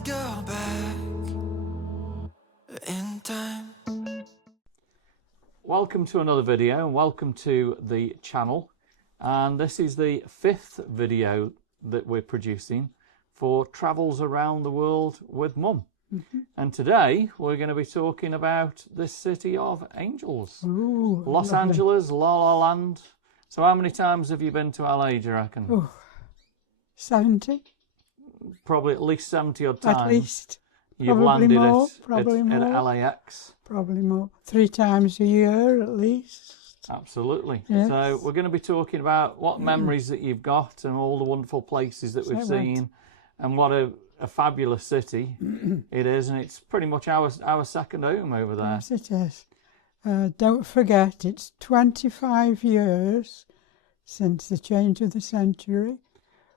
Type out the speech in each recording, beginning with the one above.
Let's go back in time. Welcome to another video and welcome to the channel, and this is the 5th video that we're producing for travels around the world with Mum. And today we're going to be talking about this city of angels. Ooh, Los lovely. Angeles, La La Land. So how many times have you been to LA, do you reckon? Oh, 70 Probably at least 70 odd times. at least. You've Probably landed more, at probably more. LAX. Probably more. 3 times a year at least. Absolutely. Yes. So we're going to be talking about what memories that you've got and all the wonderful places that we've So right. seen, and what a fabulous city it is, and it's pretty much our second home over there. Yes, it is. Don't forget, it's 25 years since the change of the century.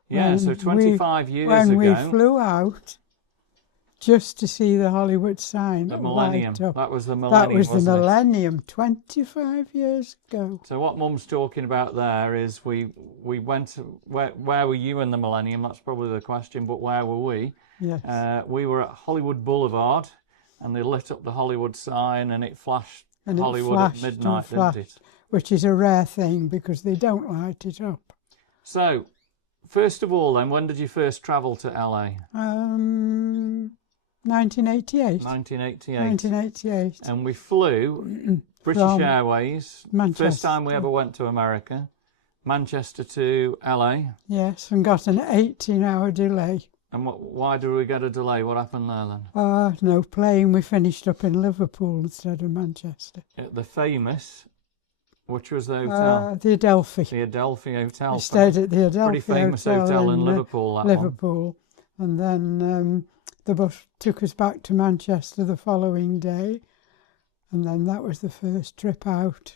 Yeah, so when 25 years when ago. we flew out just to see the Hollywood sign. The millennium. light up. That was the millennium. That was the wasn't it? millennium, 25 years ago. So what Mum's talking about there is we went. Where were you in the millennium? That's probably the question. But where were we? Yes. We were at Hollywood Boulevard, and they lit up the Hollywood sign, and it flashed And Hollywood it flashed at midnight, and flashed, didn't it? which is a rare thing because they don't light it up. So, first of all, then, when did you first travel to LA? 1988. 1988. 1988. And we flew British From Airways. Manchester. First time we ever went to America. Manchester to LA. Yes, and got an 18-hour delay. And why did we get a delay? What happened there then? No plane. We finished up in Liverpool instead of Manchester. At the famous, which was the hotel? The Adelphi. The Adelphi Hotel. We stayed at the Adelphi Pretty famous hotel in Liverpool, that one. Liverpool. And then the bus took us back to Manchester the following day. And then that was the first trip out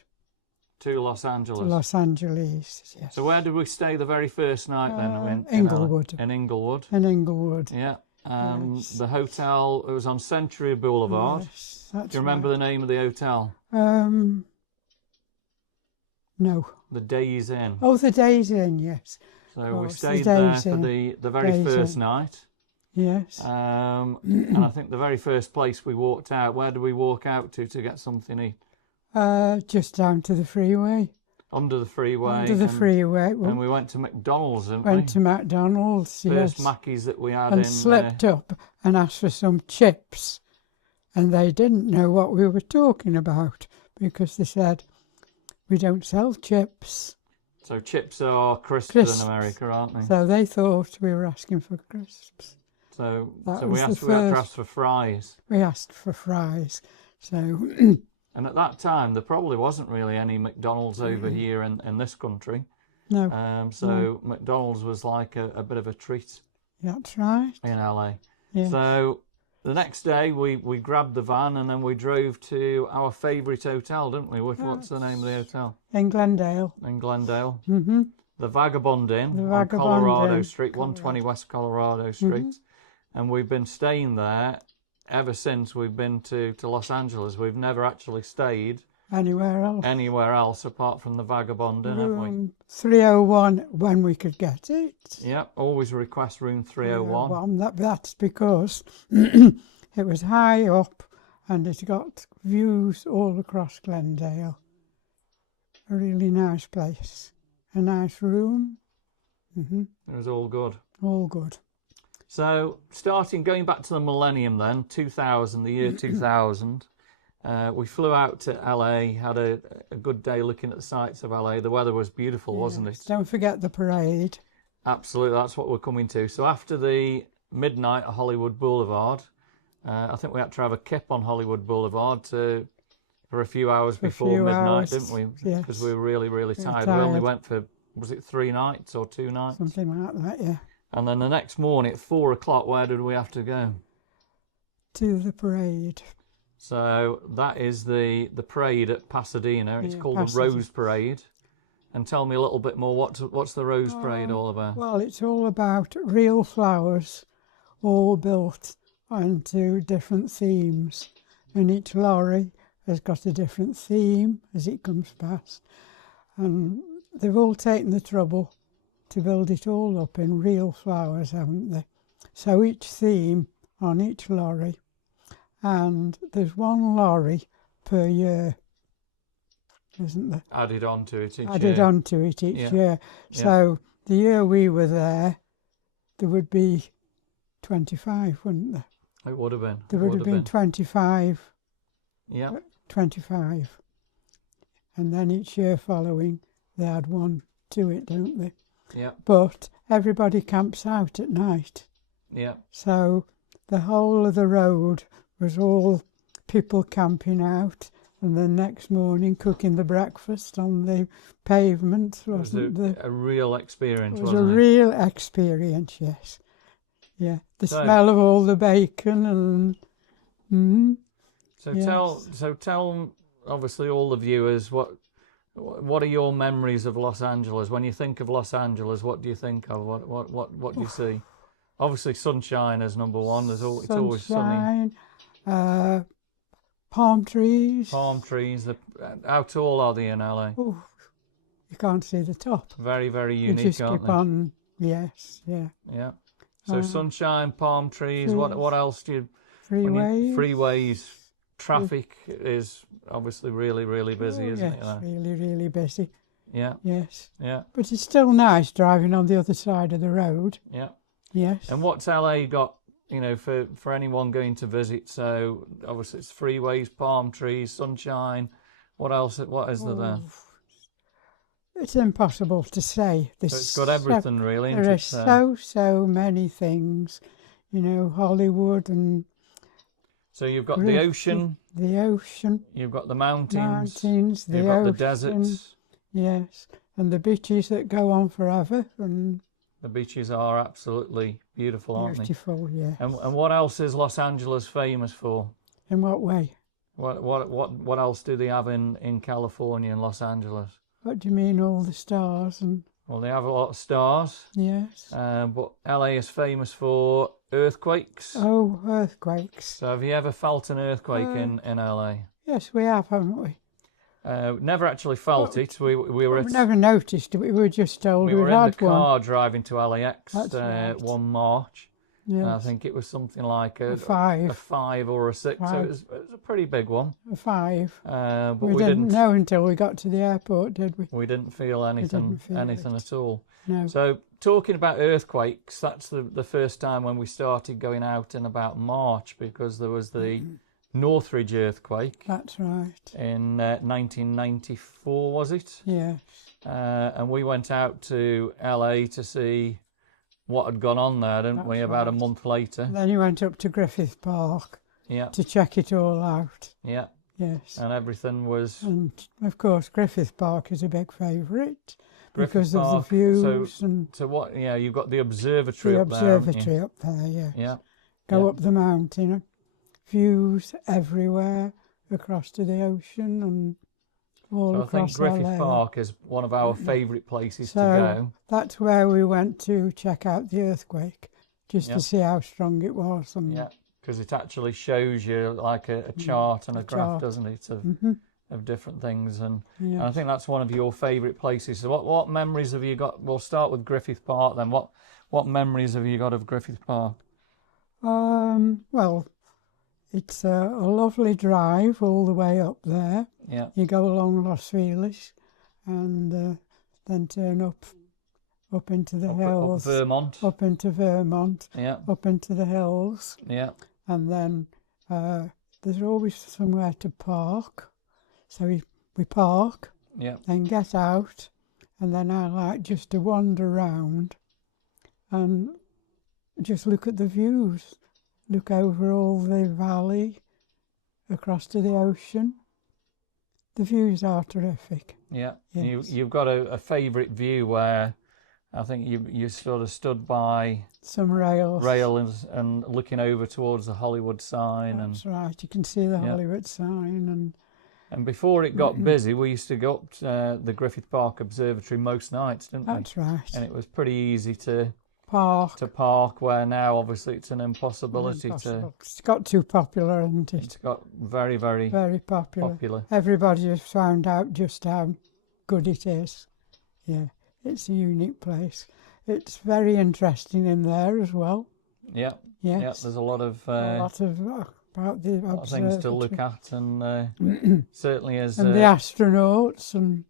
To Los Angeles. to Los Angeles. Yes. So where did we stay the very first night then? In Inglewood. LA? In Inglewood. In Inglewood. Yeah. Yes. The hotel, it was on Century Boulevard. Yes, that's Do you remember the name of the hotel? right. No. The Days Inn. Oh, the Days Inn, yes. So Oh, we it's stayed the there Days for Inn. the very Days first Inn. night. Yes. And I think the very first place we walked out, where did we walk out to get something to eat? Just down to the freeway. Under the freeway. Under the freeway. And we went to McDonald's, didn't Went we? to McDonald's, First yes. Mackies that we had And in... slipped up and asked for some chips. And they didn't know what we were talking about because they said, we don't sell chips. So chips are crisps Crisps. in America, aren't they? So they thought we were asking for crisps. So That we was had the to first. ask for fries. We asked for fries. So, And at that time, there probably wasn't really any McDonald's over here in this country. no, McDonald's was like a bit of a treat that's right. in LA. Yeah. So the next day, we grabbed the van and then we drove to our favourite hotel, didn't we? What's the name of the hotel? In Glendale. In Glendale. Mm-hmm. The Vagabond Inn The on Vagabond Colorado Inn. Street, 120 West Colorado Street. And we've been staying there ever since we've been to Los Angeles. We've never actually stayed Anywhere else. apart from the Vagabond Inn, have we? Room 301 when we could get it. Yeah, always request room 301. That's because it was high up and it got views all across Glendale. A really nice place. A nice room. It was all good. All good. So, going back to the millennium then, 2000, the year 2000, we flew out to LA, had a good day looking at the sights of LA. The weather was beautiful, wasn't it? Don't forget the parade. Absolutely, that's what we're coming to. So after the midnight at Hollywood Boulevard, I think we had to have a kip on Hollywood Boulevard for a few hours before midnight, didn't we? Yes. Because we were really, really tired. We only went for, was it 3 nights or 2 nights? Something like that, yeah. And then the next morning at 4 o'clock, where did we have to go? To the parade. So that is the parade at Pasadena. It's called Pasadena. the Rose Parade. And tell me a little bit more, what's the Rose Parade all about? Well, it's all about real flowers, all built onto different themes. And each lorry has got a different theme as it comes past. And they've all taken the trouble to build it all up in real flowers, haven't they? So each theme on each lorry, and there's one lorry per year, isn't there? Added on to it each year. Added onto it each year. So the year we were there would be 25, wouldn't there? It would have been. There would have been 25. Yeah. 25. And then each year following, they add one to it, don't they? Yeah. But everybody camps out at night. Yeah. So the whole of the road was all people camping out, and the next morning cooking the breakfast on the pavement. Wasn't it? A real experience, It was wasn't a it? real experience, yes. Yeah, the smell of all the bacon and... So yes. tell obviously all the viewers what are your memories of Los Angeles? When you think of Los Angeles, what do you think of? What do you see? Obviously sunshine is number one. It's always sunny. Palm trees. Palm trees. How tall are they in LA? Oh, you can't see the top. Very, very You unique, just aren't keep they? on. Yes, yeah. Yeah. So sunshine, palm trees. What else do you? Freeways. Freeways. Traffic is obviously really, really busy, isn't it? Yes, really, really busy. Yeah. Yes. Yeah. But it's still nice driving on the other side of the road. Yeah. Yes. And what's LA got, for anyone going to visit? So obviously it's freeways, palm trees, sunshine. What else? What is there there? It's impossible to say. So it's got everything really. There are so many things, Hollywood and... So you've got the ocean. The ocean. You've got the mountains. You've got the deserts. Yes, and the beaches that go on forever. And the beaches are absolutely beautiful, aren't they? Beautiful, yes. And what else is Los Angeles famous for? In what way? What else do they have in California and Los Angeles? What do you mean, all the stars and... Well, they have a lot of stars. Yes. But LA is famous for earthquakes. Oh, earthquakes. So have you ever felt an earthquake in LA? Yes, we have, haven't we? Never actually felt it. We never noticed it. We were just told we were we'd had in the car driving to LAX right. one March. Yes. I think it was something like a 5 or a 6. So it was a pretty big one. A 5. But we didn't know until we got to the airport, did we? We didn't feel anything at all. No. So talking about earthquakes, that's the first time when we started going out in about March, because there was the Northridge earthquake. That's right. In 1994, was it? Yes. And we went out to LA to see what had gone on there, didn't we? About a month later. And then you went up to Griffith Park. Yeah. To check it all out. Yeah. Yes. And everything was... And, of course, Griffith Park is a big favourite because of the views. So what, you've got the observatory up there, The observatory up there, yes. Yeah. Go up the mountain, views everywhere, across to the ocean and all across LA. I think Griffith Park is one of our favourite places to go. That's where we went to check out the earthquake, just to see how strong it was. And yeah. Because it actually shows you like a chart and a graph, doesn't it, of different things. And I think that's one of your favourite places. So what memories have you got? We'll start with Griffith Park then. What memories have you got of Griffith Park? Well, it's a lovely drive all the way up there. Yeah. You go along Los Feliz and then turn up into the hills. Up Vermont. Up into Vermont. Yeah. Up into the hills. Yeah. And then there's always somewhere to park. So we park, then get out, and then I like just to wander around and just look at the views. Look over all the valley, across to the ocean. The views are terrific. Yeah. Yes. You've got a favourite view where I think you sort of stood by some rails and looking over towards the Hollywood sign. That's right. You can see the Hollywood sign. And before it got busy, we used to go up to the Griffith Park Observatory most nights, didn't we? That's right. And it was pretty easy to park. Where now obviously it's an impossibility to. It's got too popular, hasn't it? It's got very, very, very popular. Everybody has found out just how good it is. Yeah, it's a unique place. It's very interesting in there as well. Yeah. Yes. Yeah. There's a lot of About the lot of things to look at, and certainly as and the astronauts and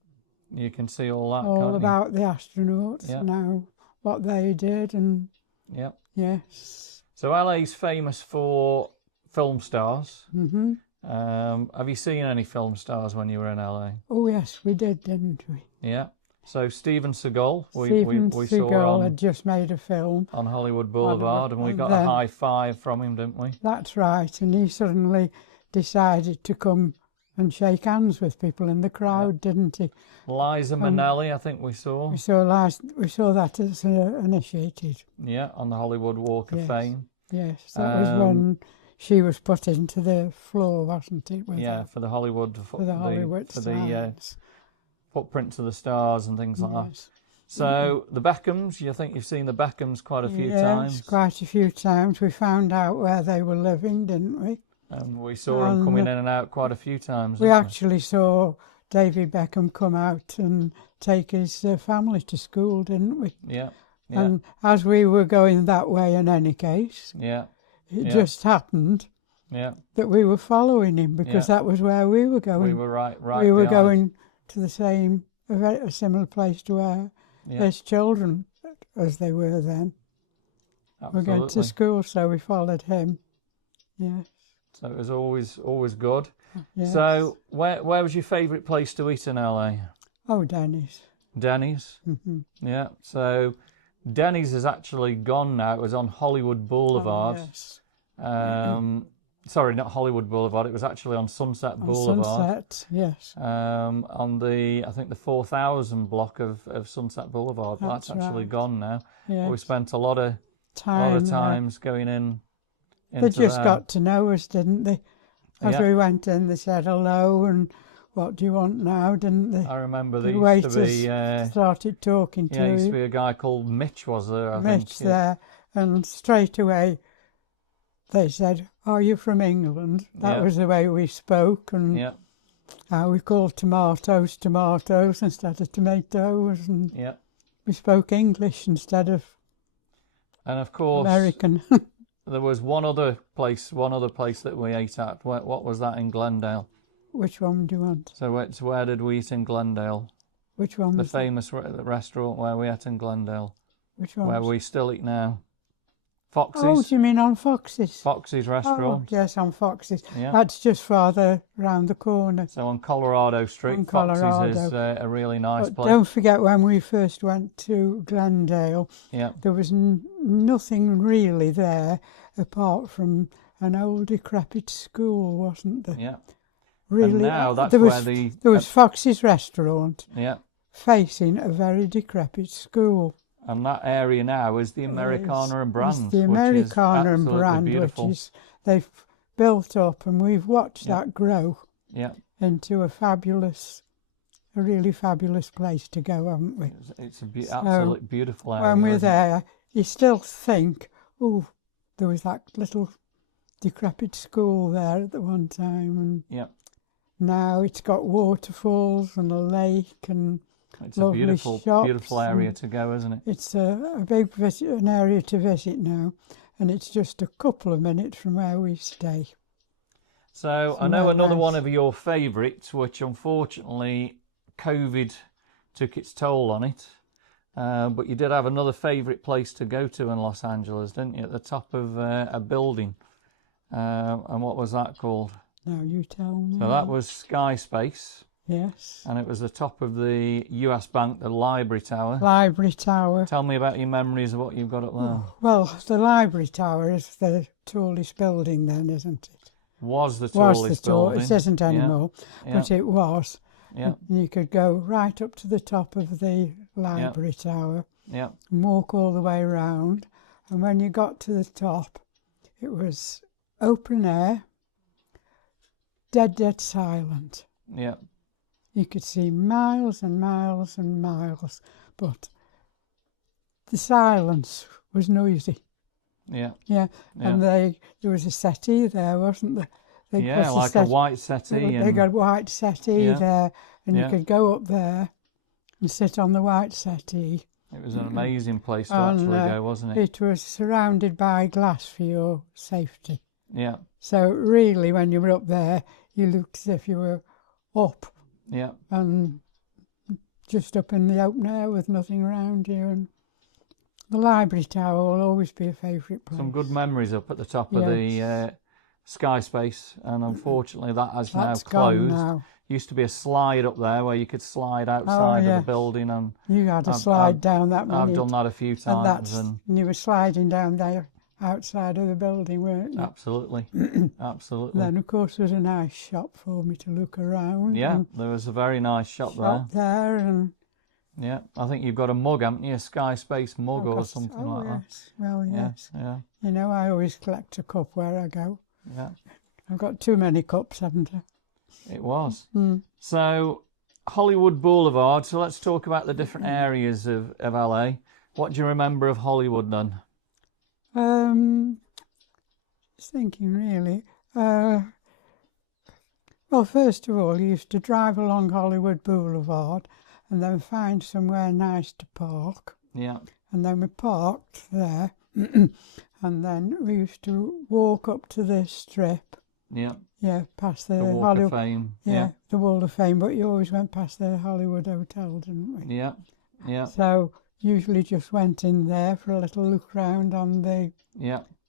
you can see all that. all can't about the astronauts Yeah. now, what they did, and you? Yeah. yes. So LA's famous for film stars. Hmm. Have you seen any film stars when you were in LA? Oh yes, we did, didn't we? Yeah. So Steven Seagal, Stephen we Seagal saw had just made a film. on Hollywood Boulevard, and we got a high five from him, didn't we? That's right, and he suddenly decided to come and shake hands with people in the crowd, didn't he? Liza Minnelli, I think we saw. We saw that as initiated. Yeah, on the Hollywood Walk of Fame. Yes, that was when she was put into the floor, wasn't it? For the Hollywood signs. Footprints of the stars and things like that. So the Beckhams, you think you've seen the Beckhams quite a few times? Yes, quite a few times. We found out where they were living, didn't we? And we saw them coming in and out quite a few times. We actually saw David Beckham come out and take his family to school, didn't we? Yeah. And as we were going that way in any case, it just happened that we were following him because that was where we were going. We were right We were behind. going to a similar place to where his children, as they were then, were going to school, so we followed him. Yes. So it was always good. Yes. So where was your favourite place to eat in LA? Oh, Denny's. Denny's? Mm-hmm. Yeah. So Denny's is actually gone now. It was on Hollywood Boulevard. Oh, yes. Sorry, not Hollywood Boulevard. It was actually on Sunset Boulevard. Sunset, yes. On the 4,000 block of Sunset Boulevard. That's actually gone now. Yes. We spent a lot of times going in. They just got to know us, didn't they? As we went in, they said hello and what do you want now, didn't they? I remember the there used to waiters started talking to you. Yeah, there used to be a guy called Mitch, was there? I think. Mitch there, and straight away they said, "Are you from England?" That was the way we spoke, and how we called tomatoes instead of tomatoes, and we spoke English instead of American. There was one other place that we ate at. What was that in Glendale? Which one do you want? So where did we eat in Glendale? Which one? The famous restaurant where we ate in Glendale. Which one? Where we still eat now. Foxy's. Oh, do you mean on Foxy's? Foxy's restaurant. Oh, yes, on Foxy's. Yeah. That's just farther round the corner. So on Colorado Street, Foxy's is a really nice place. Don't forget when we first went to Glendale, there was nothing really there apart from an old decrepit school, wasn't there? Yeah. Really, and now that's there was Foxy's restaurant facing a very decrepit school. And that area now is the Americana and Brand. It's the Americana and Brand, beautiful. which they've built up, and we've watched that grow into a really fabulous place to go, haven't we? It's an absolutely beautiful area. When we're there, you still think, oh, there was that little decrepit school there at the one time, and now it's got waterfalls and a lake and it's a beautiful area to go, isn't it? It's a big an area to visit now, and it's just a couple of minutes from where we stay. So I know another one of your favourites, which unfortunately COVID took its toll on it, but you did have another favourite place to go to in Los Angeles, didn't you? At the top of a building, and what was that called? Now you tell me. So that was Sky Space. Yes. And it was the top of the US Bank, the Library Tower. Library Tower. Tell me about your memories of what you've got up there. Well, the Library Tower is the tallest building then, isn't it? Was the tallest building. It isn't anymore, but it was. Yeah. And you could go right up to the top of the Library Tower and walk all the way around. And when you got to the top, it was open air, dead silent. Yeah. You could see miles and miles and miles, but the silence was noisy. Yeah. Yeah, and there was a settee there, wasn't there? A white settee. They got a white settee there, and you could go up there and sit on the white settee It was an amazing place to And, actually go, wasn't it? It was surrounded by glass for your safety. Yeah, So really, when you were up there, you looked as if you were up yeah. and just up in the open air with nothing around you. And the library tower will always be a favourite place. Some good memories up at the top of the Sky Space, and unfortunately that has That's now gone closed. now. Used to be a slide up there where you could slide outside of the building, and You had to slide down that many. I've done that a few times, and you were sliding down there outside of the building, weren't you? absolutely, absolutely. Then, of course, there was a nice shop for me to look around. Yeah, there was a very nice shop there. And yeah, I think you've got a mug, haven't you? A Sky Space mug or something like yes. Well, yes. Yeah. You know, I always collect a cup where I go. Yeah. I've got too many cups, haven't I? It was. So, Hollywood Boulevard. So let's talk about the different areas of LA. What do you remember of Hollywood then? Just thinking really. Well, first of all, you used to drive along Hollywood Boulevard and then find somewhere nice to park. Yeah. And then we parked there and then we used to walk up to this strip. Yeah. Yeah, past the Walk Hollywood. of Fame. Yeah, the Wall of Fame, but you always went past the Hollywood Hotel, didn't we? Yeah. Yeah. So usually just went in there for a little look round on the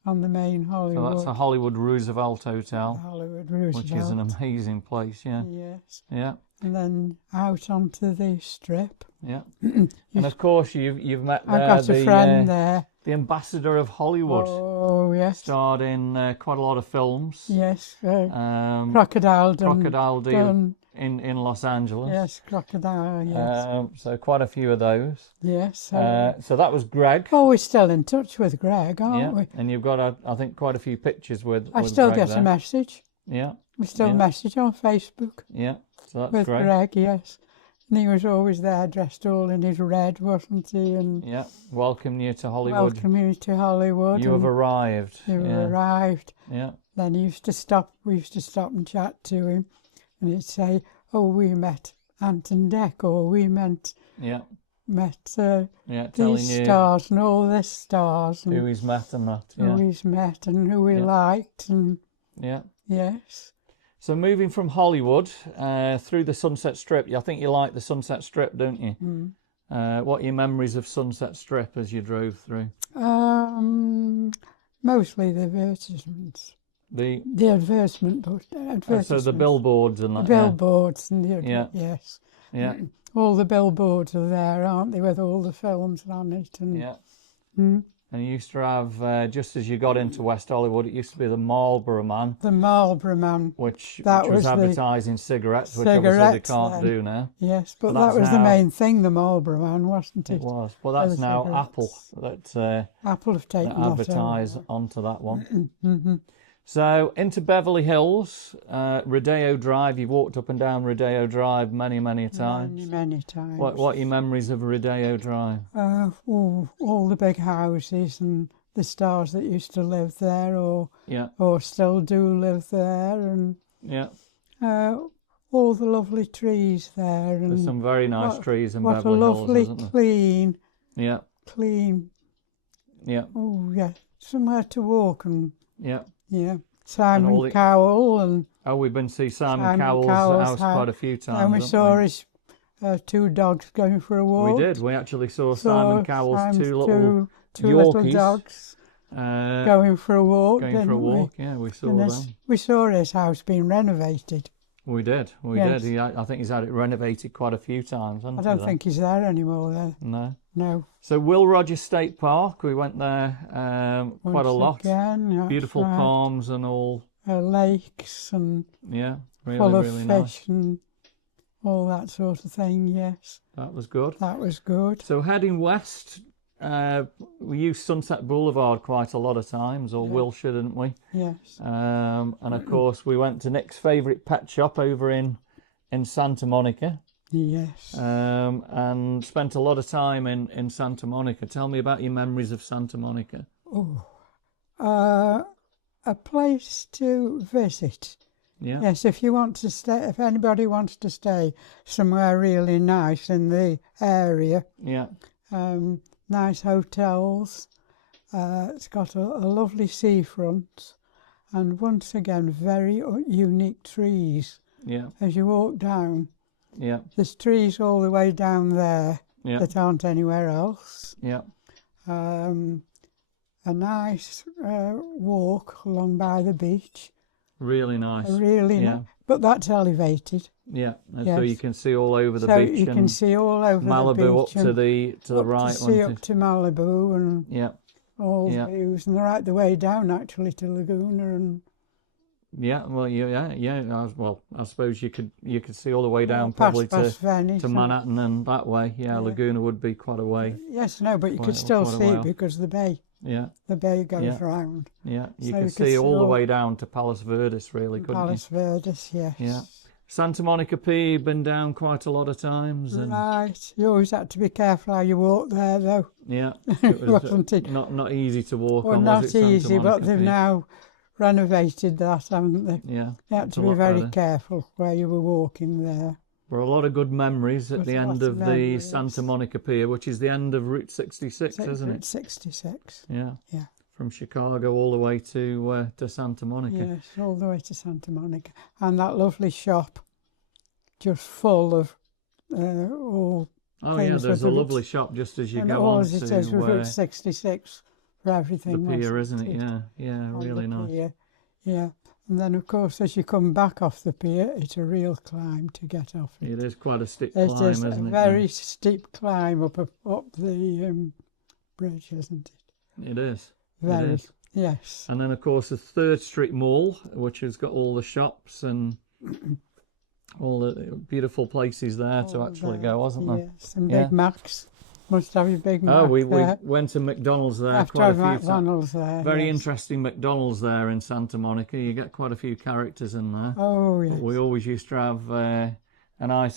main Hollywood. So that's the Hollywood Roosevelt Hotel. Hollywood Roosevelt. Which is an amazing place, yeah. Yes. Yeah. And then out onto the strip. Yeah. And of course you've met there. I've got a friend there. The ambassador of Hollywood. Oh, yes. Starred in quite a lot of films. Yes. Crocodile Dundee in Los Angeles. Yes, Crocodile, yes. So quite a few of those. Yes. So that was Greg. Oh, we're still in touch with Greg, aren't we? And you've got, I think, quite a few pictures with I still Greg get there. a message. Yeah. We still message on Facebook. Yeah, so that's with great. Greg, yes. And he was always there, dressed all in his red, wasn't he? And yeah, welcome you to Hollywood. Welcome you to Hollywood. You have arrived. You have arrived. Yeah. Then we used to stop and chat to him, and he'd say, "Oh, we met Ant and Dec," or "We met these stars and all this stars." And who he's met and that. Yeah. Who he's met and who he liked. And yes. So moving from Hollywood through the Sunset Strip, I think you like the Sunset Strip, don't you? What are your memories of Sunset Strip as you drove through? Mostly the advertisements. The advertisement. So the billboards and that. The billboards and the yes. Yeah. All the billboards are there, aren't they, with all the films on it? And And you used to have, just as you got into West Hollywood, it used to be the Marlboro Man. The Marlboro Man. Which was advertising cigarettes, which obviously they can't do now. Yes, but that was the main thing, the Marlboro Man, wasn't it? It was. Well, that's now Apple that Apple have taken that advertise onto that one. So into Beverly Hills, Rodeo Drive. You've walked up and down Rodeo Drive many times. Many times. What are your memories of Rodeo Drive? All the big houses and the stars that used to live there, or still do live there, and all the lovely trees there. And there's some very nice trees in Beverly Hills. What a lovely, clean. Yeah. Clean. Yeah. Oh yeah, somewhere to walk and. Yeah. Yeah, Simon Cowell and... Oh, we've been to see Simon Cowell's house quite a few times. And we saw his two dogs going for a walk. We did. We actually saw Simon Cowell's two little dogs going for a walk. Yeah, we saw them. We saw his house being renovated. We did. I think he's had it renovated quite a few times, hasn't he? I don't think he's there anymore, though. No. So Will Rogers State Park, we went there quite a lot. Again, beautiful palms and all. Lakes and really, full of really fish nice. And all that sort of thing, yes. That was good. So heading west, we used Sunset Boulevard quite a lot of times, or Wilshire, didn't we? Yes. And of course we went to Nick's favourite pet shop over in Santa Monica. Yes. And spent a lot of time in Santa Monica. Tell me about your memories of Santa Monica. A place to visit. Yeah. Yes, if anybody wants to stay somewhere really nice in the area, nice hotels. It's got a lovely seafront, and once again, very unique trees. Yeah. As you walk down, Yeah. there's trees all the way down there Yeah. that aren't anywhere else. Yeah. A nice walk along by the beach. Really nice. Really Yeah. nice. But that's elevated. Yeah. And Yes. so you can see all over the So beach. you can see all over Malibu the beach. up to the right. See up to Malibu and Yeah. all Yeah. the views. And right the way down, actually, to Laguna. And Yeah. Well, yeah. Well, I suppose you could see all the way down past probably Venice to Manhattan and that way. Yeah, Laguna would be quite a way. Yes, no, but you Quite- could still quite a see it while. because the bay goes Yeah. round. Yeah. You So could you see all the way down to Palos Verdes, really, couldn't Palos Verdes, yes. Yeah. Santa Monica Pier, you've been down quite a lot of times. And Right. You always had to be careful how you walk there, though. yeah, it was Wasn't it? not easy to walk Well, on, not was it, Santa easy, but Monica they've Pier? now renovated that, haven't they? Yeah. You had it's to a be lot very better. careful where you were walking there. There were a lot of good memories at There's the a end lot of of the memories. Santa Monica Pier, which is the end of Route 66, isn't it? 66. Yeah. Yeah. From Chicago all the way to Santa Monica. Yes, all the way to Santa Monica. And that lovely shop, just full of all Oh yeah, things there's with a the lovely shop just as you and go all on as it is with to Route 66 for the everything. pier, wasn't isn't it? Yeah, yeah, On really the nice. pier. Yeah. And then, of course, as you come back off the pier, it's a real climb to get off it. It is quite a steep It climb, is isn't a it? very steep climb up the bridge, isn't it? It is. Very. It is. Yes. And then, of course, the 3rd Street Mall, which has got all the shops and all the beautiful places there to actually go, wasn't there? Yes, and Yeah. Big Macs. Must have your Big Mac Oh, we there. went to McDonald's there After quite a I've few times. McDonald's there. Very yes. interesting McDonald's there in Santa Monica. You get quite a few characters in there. Oh, yes. But we always used to have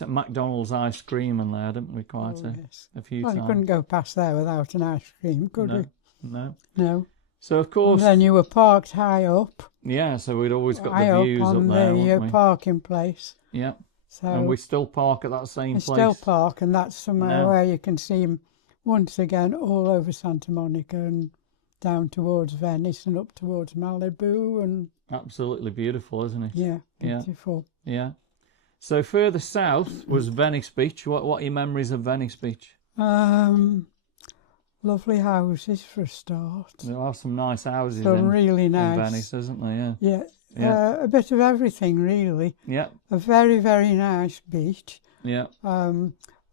McDonald's ice cream in there, didn't we? Quite yes. a few Well, you times. couldn't go past there without an ice cream, could No, you? no. No. So of And course, then you were parked high up. yeah. So we'd always got high the views up up on there, the wouldn't we? parking place. Yeah. So And we still park at that same you place. still park, and that's somewhere No. where you can see 'em once again all over Santa Monica and down towards Venice and up towards Malibu, and Absolutely beautiful, isn't it? yeah, Yeah. beautiful. Yeah. So further south was Venice Beach. What are your memories of Venice Beach? Lovely houses for a start. There are some nice houses Some in really nice. Venice, isn't there? Yeah. Yeah. Yeah. A bit of everything, really. Yeah. A very, very nice beach. Yeah. A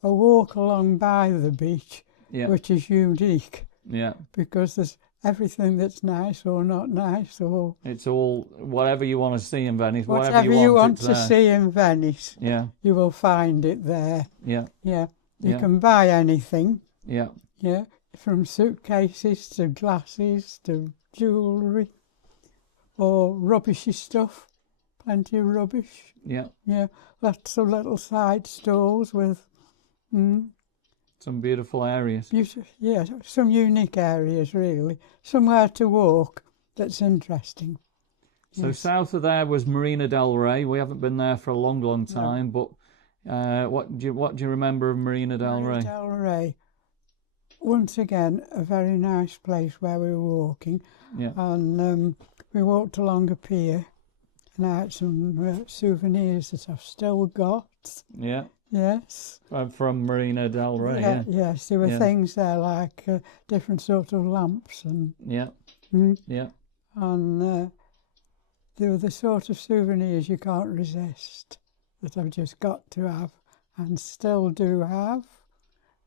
walk along by the beach, Yeah. which is unique Yeah. because there's everything that's nice or not nice, or It's all whatever you want to see in Venice. whatever you want it's to there. see in Venice, Yeah. you will find it there. Yeah. Yeah. You Yeah. can buy anything. Yeah. Yeah. From suitcases to glasses to jewellery or rubbishy stuff. Plenty of rubbish. Yeah. Yeah. Lots of little side stalls with Some beautiful areas. yeah, some unique areas really. Somewhere to walk that's interesting. So Yes. south of there was Marina del Rey. We haven't been there for a long, long time, but what do you remember of Marina del Marina Rey? del Rey. Once again, a very nice place where we were walking. Yeah. And we walked along a pier, and I had some souvenirs that I've still got. Yeah. Yes. From Marina del Rey. Yeah. Yes, there were Yeah. things there like different sort of lamps and Yeah. Yeah. and they were the sort of souvenirs you can't resist that I've just got to have and still do have.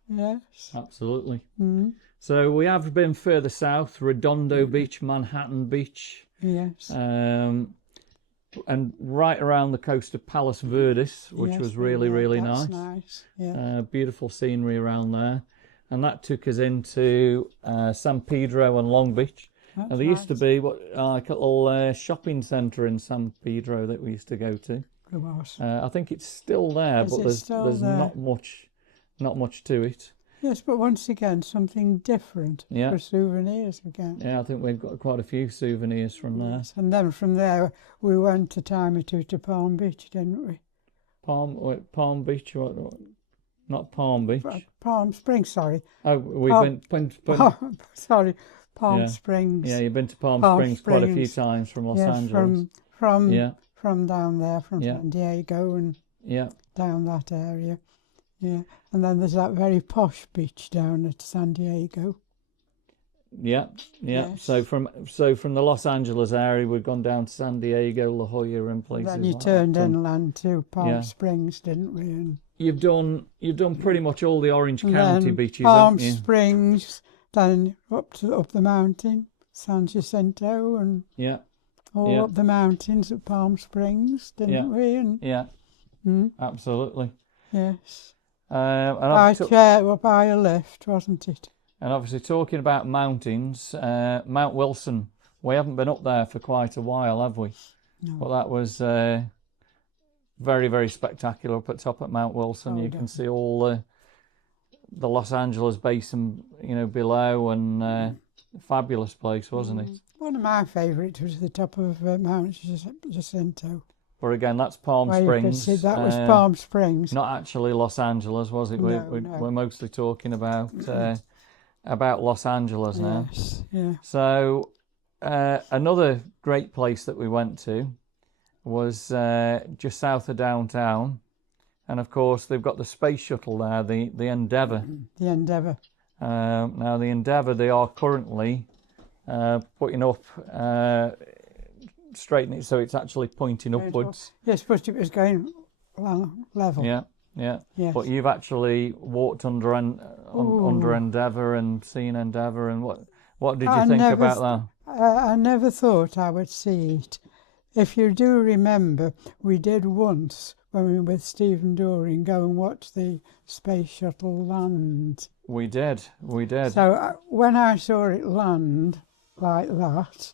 Yes. Absolutely. So we have been further south, Redondo Beach, Manhattan Beach, Yes. and right around the coast of Palos Verdes, which Yes, was really, really that's nice. nice. Yeah. Beautiful scenery around there. And that took us into San Pedro and Long Beach. That's And there used to right. be like a little shopping centre in San Pedro that we used to go to. There was. I think it's still there, Is but it there's still there's there? not much to it. Yes, but once again, something different Yeah. for souvenirs again. Yeah, I think we've got quite a few souvenirs from there. Yes. And then from there, we went a time or two to Palm Beach, didn't we? Palm Beach. What? Not Palm Beach. Palm Springs, sorry. Oh, we've been Sorry, Palm Yeah. Springs. Yeah, you've been to Palm Palm Springs quite a few Springs. times from Los Yes, Angeles. from down there, from Yeah. San Diego and Yeah. down that area. Yeah, and then there's that very posh beach down at San Diego. Yeah. Yes. So from the Los Angeles area, we've gone down to San Diego, La Jolla, and places. Then you like turned that. inland to Palm Yeah. Springs, didn't we? And You've done pretty much all the Orange and County then beaches, Palm haven't you? Springs, then up the mountain, San Jacinto, and Yeah. all up the mountains at Palm Springs, didn't we? And Yeah. Absolutely. yes, and by a lift, wasn't it? And obviously, talking about mountains, Mount Wilson, we haven't been up there for quite a while, have we? No. But that was very, very spectacular up at top at Mount Wilson. You can see all the Los Angeles basin, below, and fabulous place, wasn't it? One of my favourites was the top of Mount Jacinto. But again, that's Palm Where you could Springs. see that was Palm Springs. Not actually Los Angeles, was it? No, We're mostly talking about Los Angeles now. Yes, yeah. So another great place that we went to was just south of downtown, and of course they've got the space shuttle there, the Endeavour. The Endeavour. Now the Endeavour, they are currently putting up, straightening it so it's actually pointing upwards. Yes, but it was going level. Yeah. Yes. But you've actually walked under Endeavour and seen Endeavour, and what did you think about that? I never thought I would see it. If you do remember, we did once, when we were with Stephen Doring, go and watch the space shuttle land. We did. So when I saw it land like that,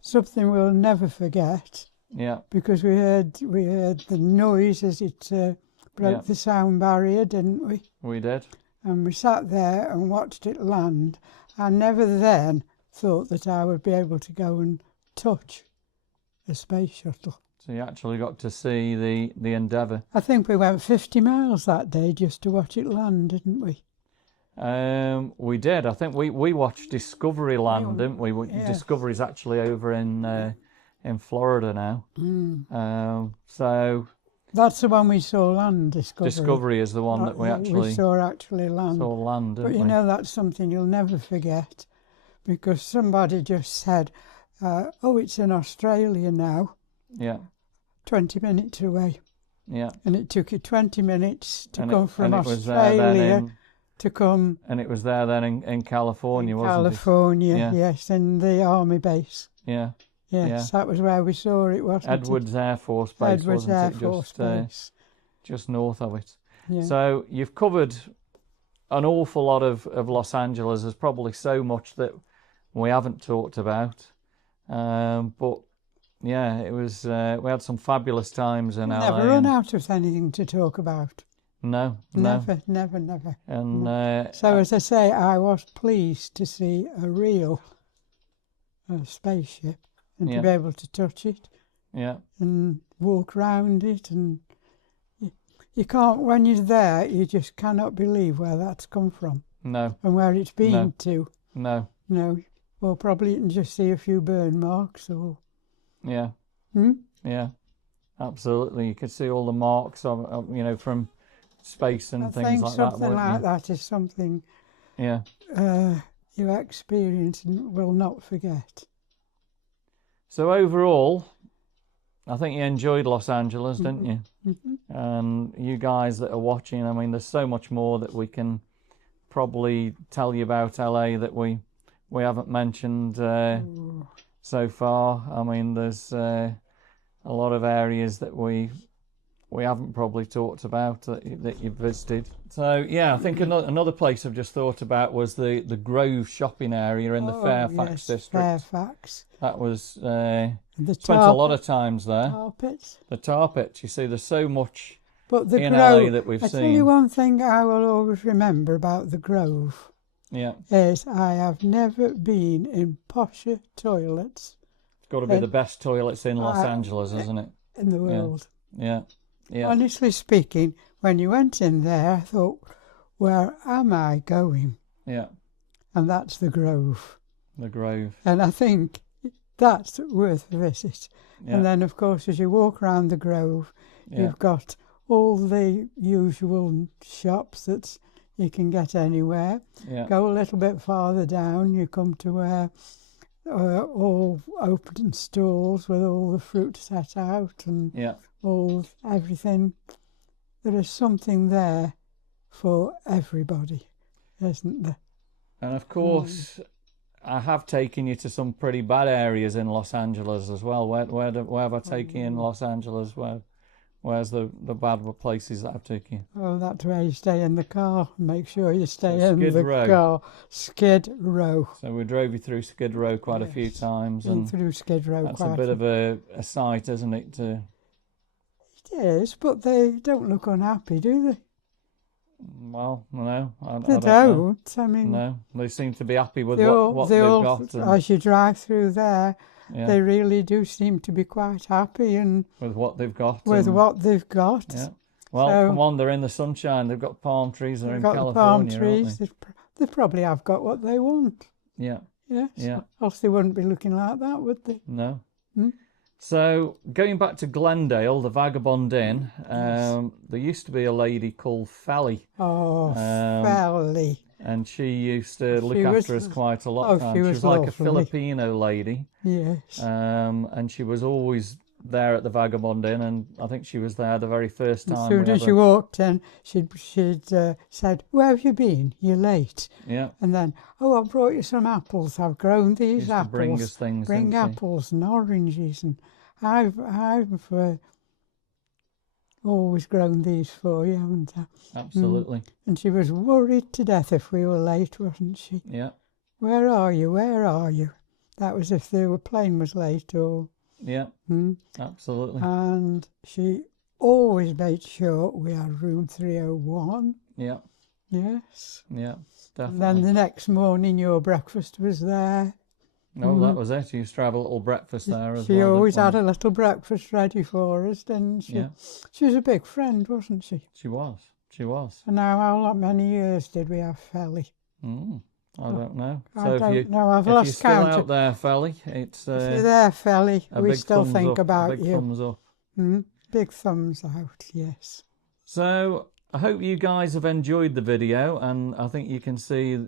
something we'll never forget. Yeah. Because we heard the noise as it broke the sound barrier, didn't we? We did. And we sat there and watched it land. I never then thought that I would be able to go and touch a space shuttle. So you actually got to see the Endeavour. I think we went 50 miles that day just to watch it land, didn't we? We did. I think we watched Discovery land, didn't we? Yes. Discovery's actually over in Florida now. So that's the one we saw land, Discovery. Discovery is the one that we saw actually land. Saw land, didn't but you know, that's something you'll never forget, because somebody just said, it's in Australia now. Yeah. 20 minutes away. Yeah. And it took you 20 minutes to come from Australia to come. And it was there then in California, wasn't it? California, yes, in the army base. Yeah. Yes, that was where we saw it, wasn't it? Edwards Air Force Base, Edwards Air Force Base. Just north of it. Yeah. So you've covered an awful lot of Los Angeles. There's probably so much that we haven't talked about. But yeah, it was. We had some fabulous times in LA. Never run out of anything to talk about. No. Never. And so, as I say, I was pleased to see a real spaceship and to be able to touch it. Yeah. And walk round it, and you can't. When you're there, you just cannot believe where that's come from. No. And where it's been to. No. Well, probably you can just see a few burn marks or... Yeah. Yeah, absolutely. You could see all the marks of from space and things like that. Something like that is something you experience and will not forget. So overall, I think you enjoyed Los Angeles, didn't you? Mm-hmm. And you guys that are watching, I mean, there's so much more that we can probably tell you about LA that we haven't mentioned so far. I mean, there's a lot of areas that we haven't probably talked about that you've visited. So yeah, I think another place I've just thought about was the Grove shopping area in the Fairfax district. Fairfax. That was spent a lot of times there. The tar pits. You see, there's so much in LA that we've seen. I tell you one thing I will always remember about the Grove. Yeah. Is I have never been in posher toilets. It's got to be the best toilets in Los Angeles, isn't it? In the world. Yeah. Honestly speaking, when you went in there, I thought, where am I going? Yeah. And that's the Grove. The Grove. And I think that's worth a visit. Yeah. And then, of course, as you walk around the Grove, you've got all the usual shops that you can get anywhere. Yeah. Go a little bit farther down, you come to where all open stalls with all the fruit set out and everything. There is something there for everybody, isn't there? And of course, I have taken you to some pretty bad areas in Los Angeles as well. Where have I taken you in Los Angeles? Where's the bad places that I've taken you? Oh, that's where you stay in the car. Make sure you stay in Skid the Row. car. Skid Row. So we drove you through Skid Row quite a few times. Been And through Skid Row that's quite a bit of a sight, isn't it? It is, but they don't look unhappy, do they? Well, no, I They don't know. don't. I mean, No, they seem to be happy with they what they've got. And as you drive through there, yeah, they really do seem to be quite happy and with what they've got. with and, what they've got. Yeah. Well, So- come on, they're in the sunshine. They've got palm trees. They're They've in got California, the palm aren't trees. they? They probably have got what they want. Yeah. Yes. Yeah. Else they wouldn't be looking like that, would they? No. Hmm? So going back to Glendale, the Vagabond Inn, there used to be a lady called Felly, Oh, Felly. and she used to look She after was- us quite a lot. oh, of times. she She was was like a lovely. Filipino lady, Yes. and she was always there at the Vagabond Inn, and I think she was there the very first As time. soon we as ever- you walked in, she'd said, "Where have you been? You're late." Yeah. And then, "Oh, I brought you some apples. I've grown these Used to apples. bring us things, Bring didn't she? apples and oranges, and I've always grown these for you, haven't I?" Absolutely. And she was worried to death if we were late, wasn't she? Yeah. "Where are you? Where are you?" That was if the plane was late or. Yeah. Hmm. Absolutely. And she always made sure we had room 301. Yeah. Yes. Yeah. And then Definitely. the next morning, your breakfast was there. No, that was it. You used to have a little breakfast there as She well. always didn't had we? a little breakfast ready for us, didn't she? Yeah. She was a big friend, wasn't she? She was. She was. And now, how many years did we have Felly? I don't know. I So don't if know. I've if you're lost still count. out there, Felly, it's If you're there, Felly, a we big still thumbs think up, about a big you. thumbs up. Big thumbs out, yes. So I hope you guys have enjoyed the video, and I think you can see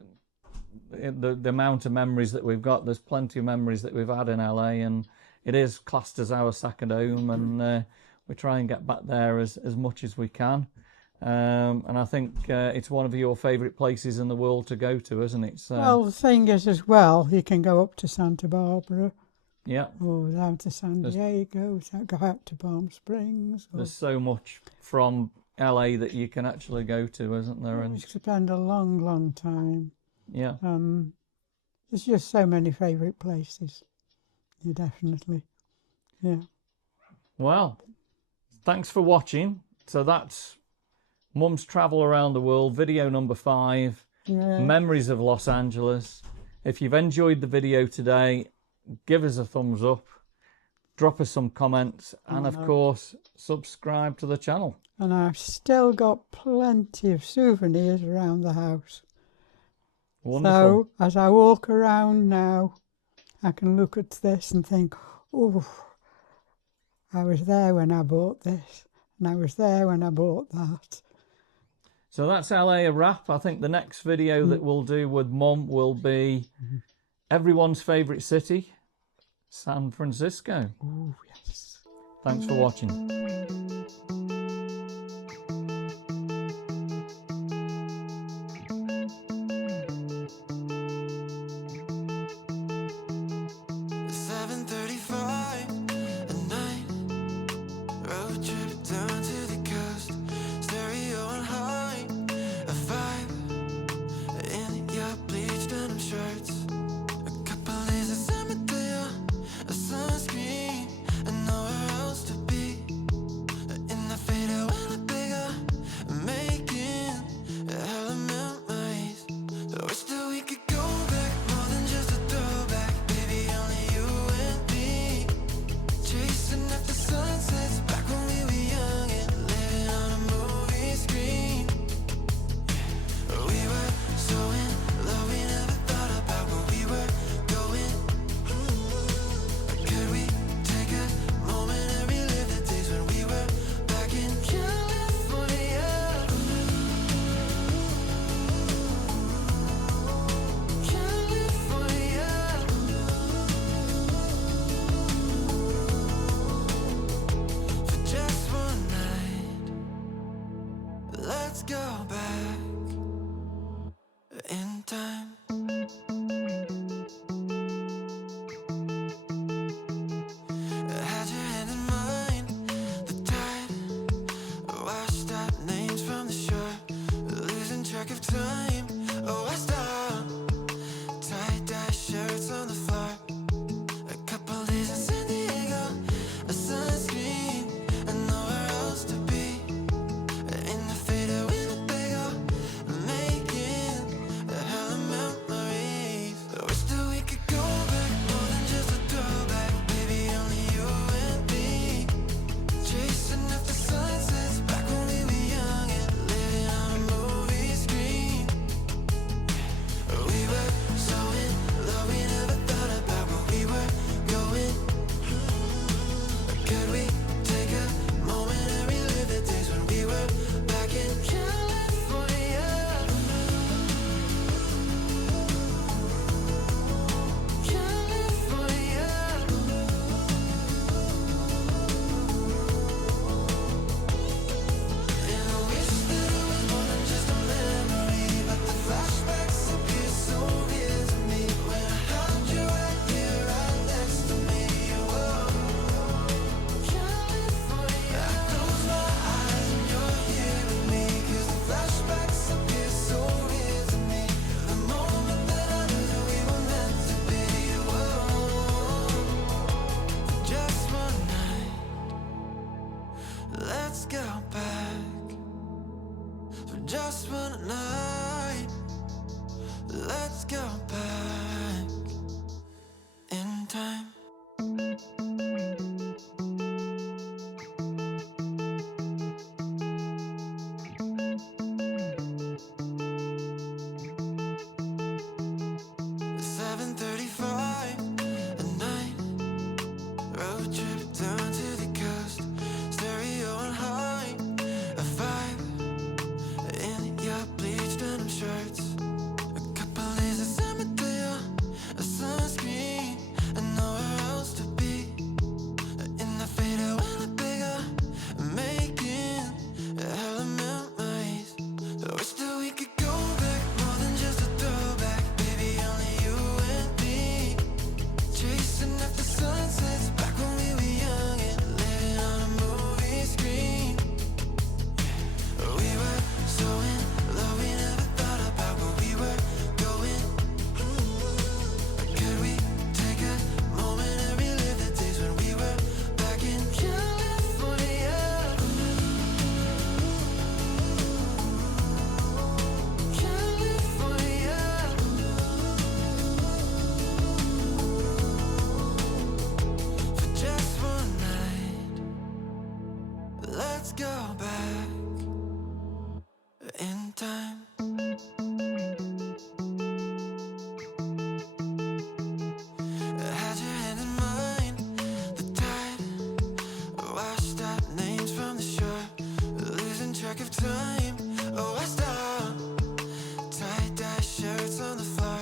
the amount of memories that we've got. There's plenty of memories that we've had in LA, and it is classed as our second home, and we try and get back there as much as we can. And I think it's one of your favourite places in the world to go to, isn't it? So, Well, the thing is as well, you can go up to Santa Barbara yeah, or down to San Diego, go out to Palm Springs. Or there's so much from LA that you can actually go to, isn't there? you And spend a long, long time. yeah, There's just so many favourite places. You definitely, yeah. well, thanks for watching. So that's Mum's Travel Around the World, video number 5, Yeah. Memories of Los Angeles. If you've enjoyed the video today, give us a thumbs up, drop us some comments, and of course, subscribe to the channel. And I've still got plenty of souvenirs around the house. Wonderful. So as I walk around now, I can look at this and think, oh, I was there when I bought this, and I was there when I bought that. So that's LA a wrap. I think the next video that we'll do with Mum will be everyone's favourite city, San Francisco. Oh, yes. Thanks for watching. Sunscreen and nowhere else to be. In the go back in time. Had your hand in mine, the tide washed out names from the shore, losing track of time. Oh, I stopped, tie-dye shirts on the floor,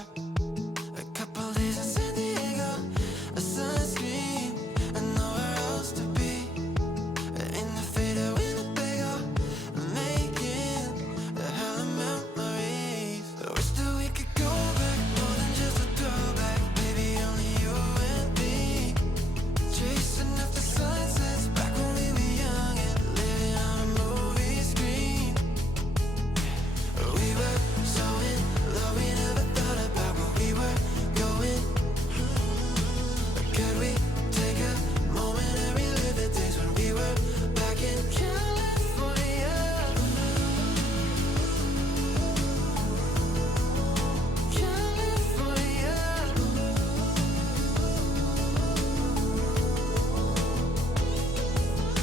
a couple days in San Diego, a sunscreen, and nowhere else to be. In the fader Winnebago, making a hell of memories. I wish that we could go back, more than just a throwback. Baby, only you and me, chasing after sunsets back when we were young and living on a movie screen. We were so in love, we never thought about where we were going. Could we take a moment and relive the days when we were back in California? California.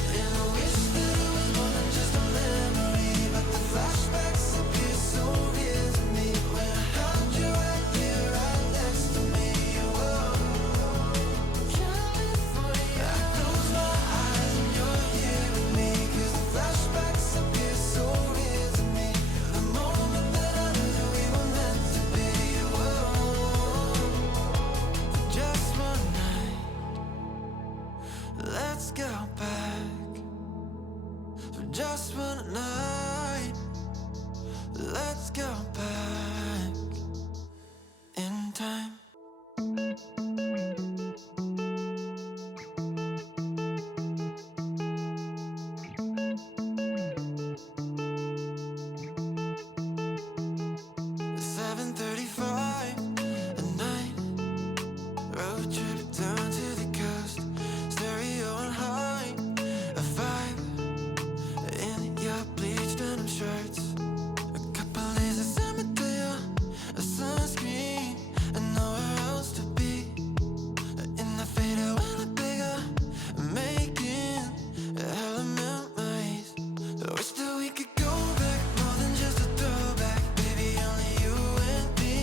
And I wish that it was more than just a memory, but the flashbacks appear so real to me when I held you right here, right next to me. Whoa. California. I close my eyes and you're here with me, 'cause the flashbacks appear so real to me. The moment that I knew that we were meant to be. Whoa. Just one night, let's go back. For just one night, let's go back in time. $7:35 at night, road trip down to the coast, stereo on high, a vibe in your bleached denim shirts, a couple days of cemetery, a sunscreen, and nowhere else to be. In the fader Winnebago, making a hell of memories. I wish that we could go back, more than just a throwback. Baby, only you and me,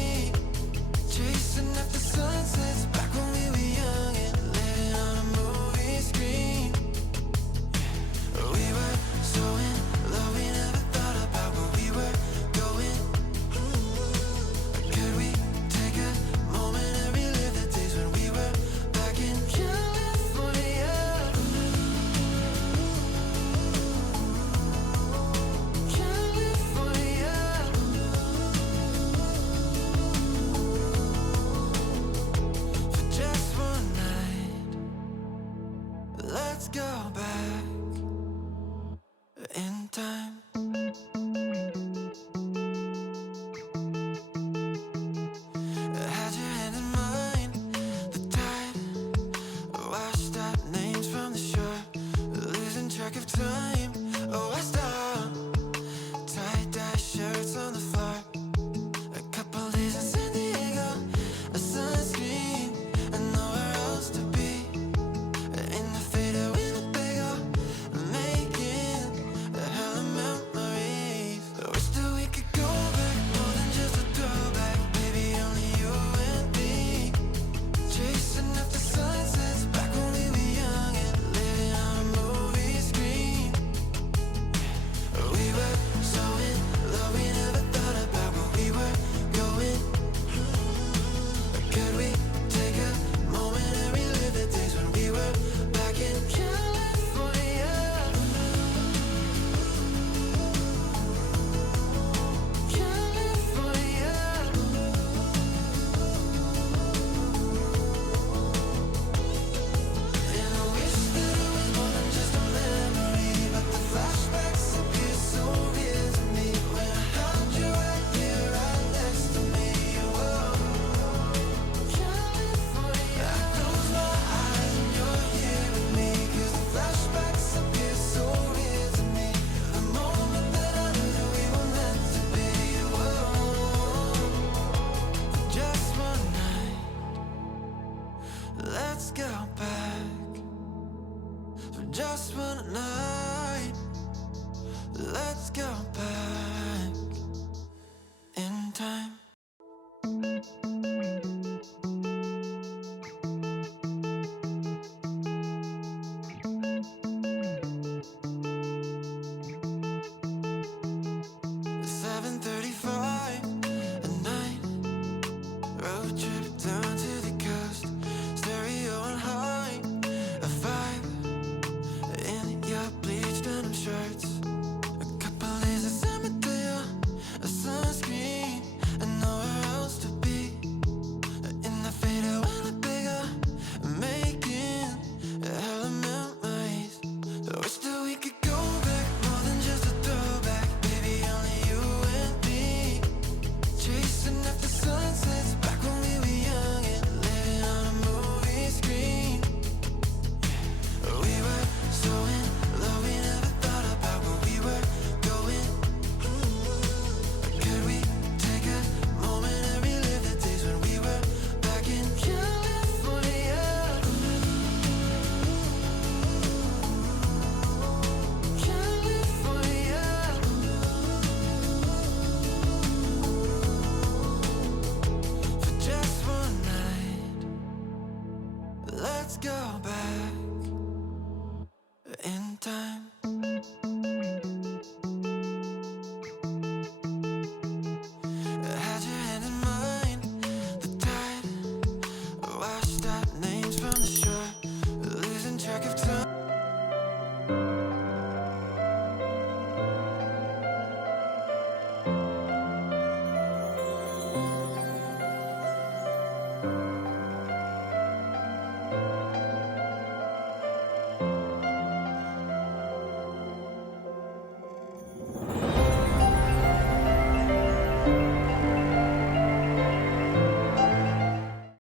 chasing after sunsets back when we were young and living on a movie screen. We were so in love, we never thought about where we were going. Could we take a moment and relive the days when we were back in California? California. For just one night, let's go back in time. Had your hand in mine, the tide washed out names from the shore, losing track of time. Oh, I stopped, tie-dye shirts on the floor, a couple days in San Diego, a sunscreen, and nowhere else to be. In the fader Winnebago, making a hell of memories. I wish that we could go back, more than just a throwback. Baby, only you and me, chasing after sunsets back when we were young and living on a movie screen. We were so in love, we never thought about where we were going. Could we take a moment and relive the days when we were back in California? California. And I wish that it was more than just a memory, but the flashbacks appear so real to me when I held you right here, right next to me. Whoa. California. I close my eyes and you're here with me, 'cause the flashbacks appear so real to me. The moment that I knew that we were meant to be. Whoa. Just one night, let's go back. For just one night, Let's go back in time. $7:35 at night. Road trip down to the coast. Stereo on high. A vibe in your bleached denim shirts. A couple days of cemetery, a sunscreen, and nowhere else to be. In the fader when a bigger, making hella memories. I wish that we could go back, more than just a throwback. Baby, only you and me. Chasing after sunsets, back when we were young and living on a movie screen. We were so in love, we never thought about where we were going. Could we take a moment and relive the days when we were back in California? California. For just one night, let's go back in time.